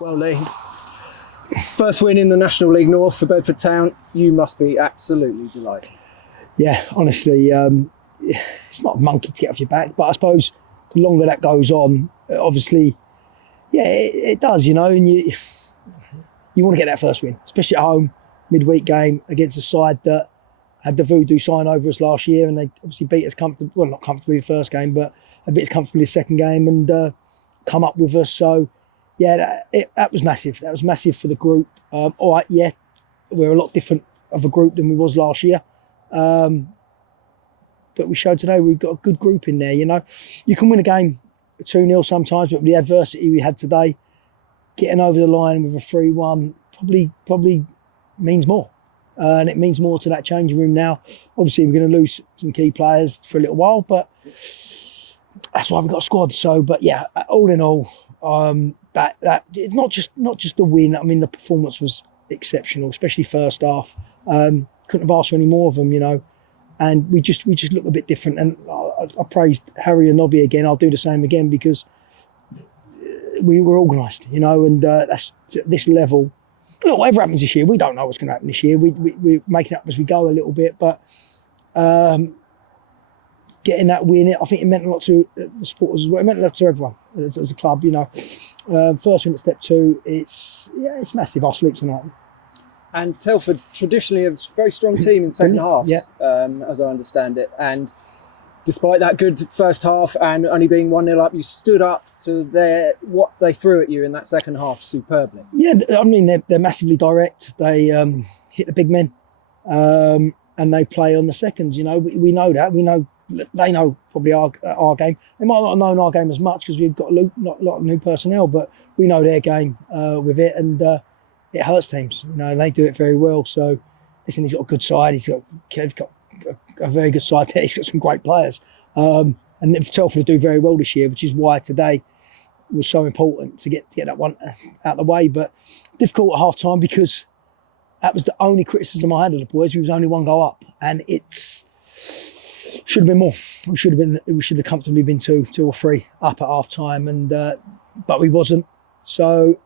Well, Lee, first win in the National League North for Bedford Town. You must be absolutely delighted. Yeah, honestly, it's not a monkey to get off your back, but I suppose the longer that goes on, obviously, yeah, it does, you know, and you want to get that first win, especially at home, midweek game against a side that had the voodoo sign over us last year, and they obviously beat us comfortably, well, not comfortably the first game, but they beat us comfortably the second game and come up with us. So, yeah, that was massive. That was massive for the group. All right, yeah, we're a lot different of a group than we was last year. But we showed today we've got a good group in there, you know. You can win a game 2-0 sometimes, but with the adversity we had today, getting over the line with a 3-1 probably means more. And it means more to that changing room now. Obviously, we're going to lose some key players for a little while, but that's why we've got a squad. So, but yeah, all in all, that not just the win. I mean, the performance was exceptional, especially first half. Couldn't have asked for any more of them, you know. And we just look a bit different. And I praised Harry and Nobby again. I'll do the same again because we were organised, you know. And that's this level. Look, whatever happens this year, we don't know what's going to happen this year. We're making it up as we go a little bit, but getting that win, I think it meant a lot to the supporters as well. It meant a lot to everyone as a club, you know. First win at step 2, it's massive. I'll sleep tonight. And Telford, traditionally a very strong team in second halves, yeah. As I understand it. And despite that good first half and only being 1-0 up, you stood up to what they threw at you in that second half superbly. Yeah, I mean, they're massively direct. They hit the big men and they play on the seconds, you know. We know that. We know they know probably our game. They might not have known our game as much because we've got a lot of new personnel, but we know their game with it, and it hurts teams, you know, and they do it very well. So, listen, he's got a good side. Kev's got a very good side there. He's got some great players. And Telford do very well this year, which is why today was so important to get that one out of the way. But difficult at half time because that was the only criticism I had of the boys. We was only one goal up, and should have been more. We should have comfortably been 2 or 3 up at half time, and but we wasn't. So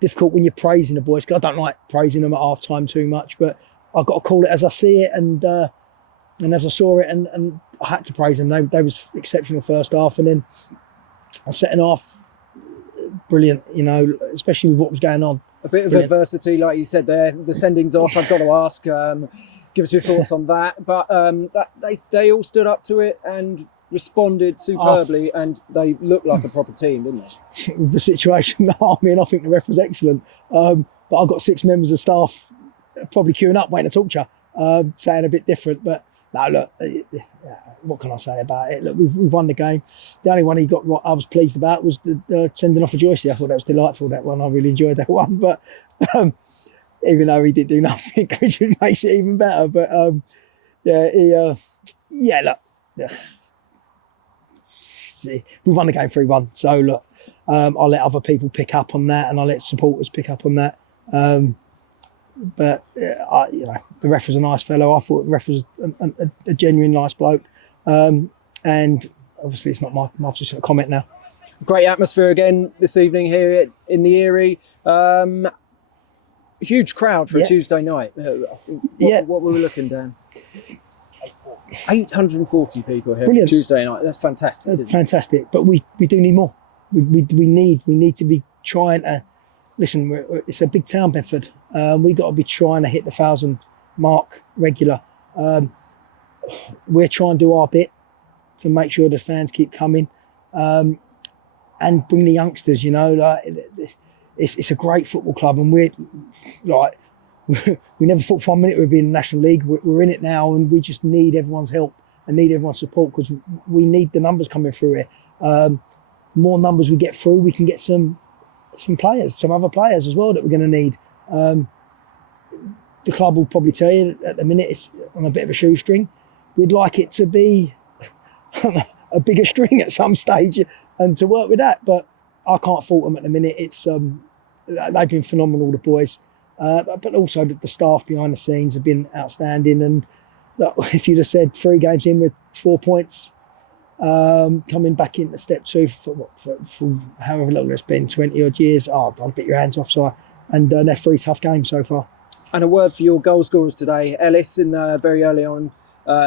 difficult when you're praising the boys, because I don't like praising them at half time too much, but I've got to call it as I see it and as I saw it, and I had to praise them. They was exceptional first half, and then second half, brilliant, you know, especially with what was going on. A bit of adversity, like you said there, the sendings off, I've got to ask, give us your thoughts on that. But they all stood up to it and responded superbly, and they looked like a proper team, didn't they? The situation, I mean, I think the ref was excellent. But I've got 6 members of staff probably queuing up, waiting to talk to you, saying a bit different. But no, look, what can I say about it? Look, we've won the game. The only one he got right, I was pleased about was the sending off of Joycey. I thought that was delightful, that one. I really enjoyed that one. But even though he didn't do nothing, which makes it even better. But look. We won the game 3-1. So look, I'll let other people pick up on that, and I'll let supporters pick up on that. But you know, the ref was a nice fellow. I thought the ref was a genuine nice bloke. And obviously, it's not my position to comment now. Great atmosphere again this evening here in the Eyrie. Huge crowd for a Tuesday night. What were we looking down? 840 people here. Brilliant. Tuesday night. That's fantastic. Fantastic. But we do need more. We need to be trying to listen. It's a big town, Bedford. We got to be trying to hit the 1,000 mark regular. We're trying to do our bit to make sure the fans keep coming, and bring the youngsters. You know, like it's a great football club, and we're like. We never thought for 1 minute we'd be in the National League. We're in it now, and we just need everyone's help and need everyone's support, because we need the numbers coming through here. More numbers we get through, we can get some players, some other players as well that we're going to need. The club will probably tell you at the minute it's on a bit of a shoestring. We'd like it to be a bigger string at some stage and to work with that, but I can't fault them at the minute. It's they've been phenomenal, the boys. But also the staff behind the scenes have been outstanding. And look, if you'd have said 3 games in with 4 points, coming back into step 2 for however long it's been, 20 odd years. Oh, I'll bit your hands off. And they're 3 tough games so far. And a word for your goal scorers today. Ellis, very early on,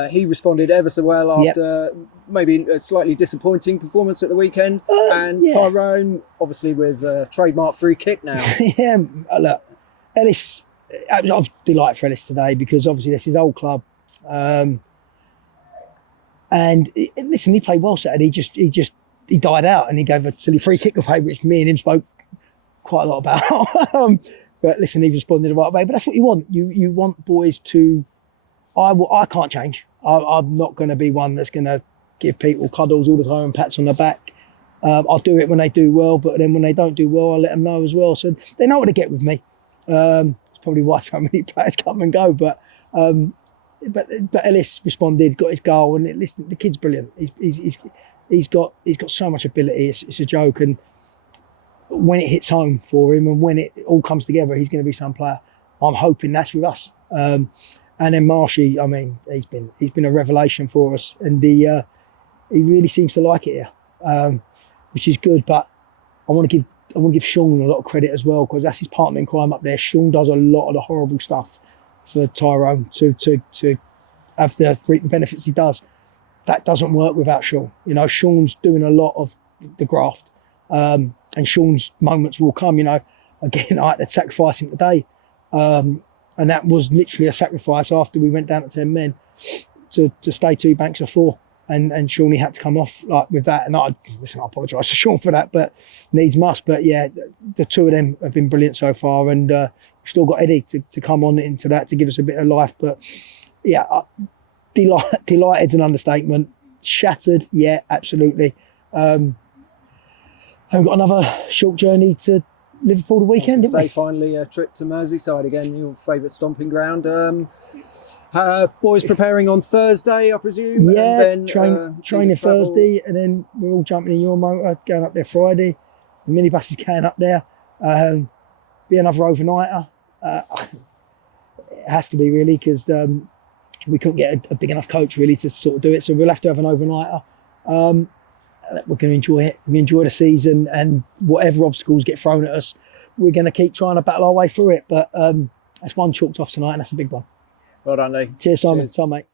he responded ever so well after maybe a slightly disappointing performance at the weekend. Tyrone, obviously with a trademark free kick now. Yeah, look, Ellis, I was delighted for Ellis today because obviously that's his old club. Listen, he played well Saturday. He died out and he gave a silly free kick away, which me and him spoke quite a lot about. But listen, he responded the right way. But that's what you want. You want boys to. I can't change. I'm not going to be one that's going to give people cuddles all the time and pats on the back. I'll do it when they do well, but then when they don't do well, I'll let them know as well. So they know what to get with me. It's probably why so many players come and go. But Ellis responded, got his goal, and listen, the kid's brilliant. He's got so much ability. It's a joke, and when it hits home for him and when it all comes together, he's going to be some player. I'm hoping that's with us. And then Marshy, I mean, he's been a revelation for us, and he really seems to like it here, which is good. But I want to give Sean a lot of credit as well, because that's his partner in crime up there. Sean does a lot of the horrible stuff for Tyrone to have the reap the benefits he does. That doesn't work without Sean. You know, Sean's doing a lot of the graft. And Sean's moments will come, you know. Again, I had to sacrifice him today. And that was literally a sacrifice after we went down to 10 men to stay 2 banks of 4. And Shawnee had to come off like with that. And I apologise to Sean for that, but needs must. But yeah, the 2 of them have been brilliant so far. And we've still got Eddie to come on into that to give us a bit of life. But yeah, delighted's an understatement. Shattered, yeah, absolutely. And we've got another short journey to Liverpool the weekend, didn't we? Finally a trip to Merseyside again, your favourite stomping ground. Boys preparing on Thursday, I presume? Yeah, and then, training Thursday, and then we're all jumping in your motor, going up there Friday. The minibus is going up there. Be another overnighter. It has to be really, because we couldn't get a big enough coach really to sort of do it, so we'll have to have an overnighter. We're going to enjoy it. We enjoy the season, and whatever obstacles get thrown at us, we're going to keep trying to battle our way through it. But that's one chalked off tonight, and that's a big one. Well done, Lee. Cheers, Simon. Cheers. Tom, mate.